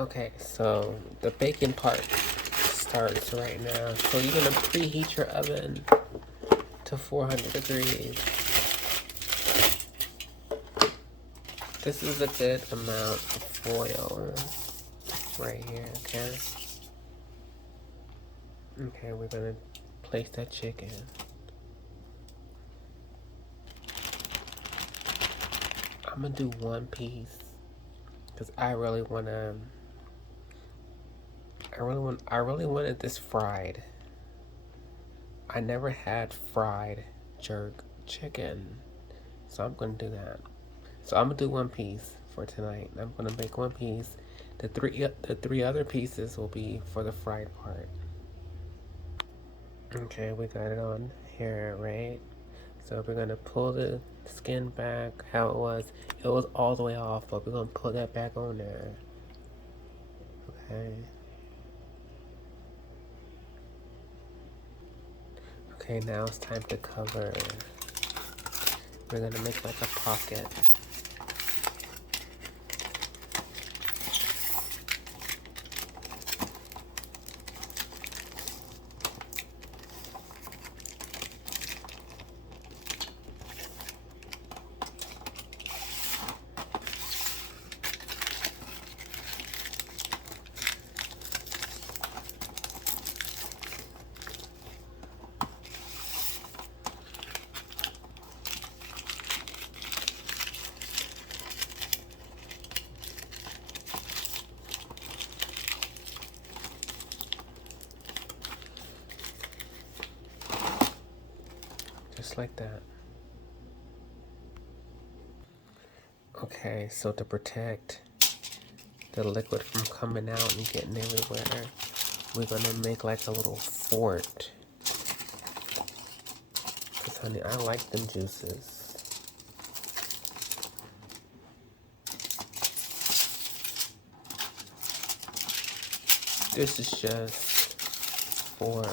Okay, so the bacon part starts right now. So you're gonna preheat your oven to 400 degrees. This is a good amount of foil right here, okay? Okay, we're gonna place that chicken. I'm gonna do one piece because I really wanted this fried. I never had fried jerk chicken, so I'm gonna do that. So I'm gonna do one piece for tonight. I'm gonna make one piece. The three other pieces will be for the fried part. Okay, we got it on here, right? So we're gonna pull the skin back how it was. It was all the way off, but we're gonna put that back on there. Okay. Okay, now it's time to cover. We're gonna make like a pocket. Just like that. Okay, so to protect the liquid from coming out and getting everywhere, we're gonna make like a little fort. Cause honey, I like them juices. This is just for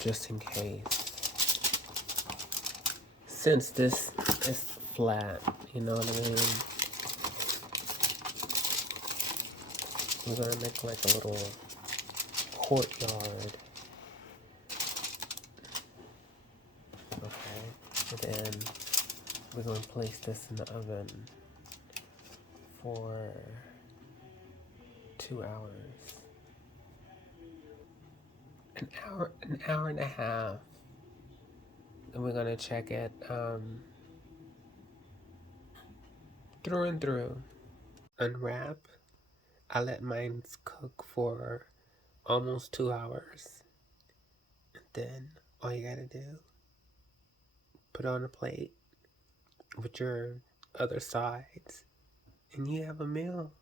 just in case. Since this is flat, you know what I mean? We're gonna make like a little courtyard. Okay, and then we're gonna place this in the oven for 2 hours. An hour and a half. And we're gonna check it through and through. Unwrap. I let mine cook for almost 2 hours. And then all you gotta do, put on a plate with your other sides, and you have a meal.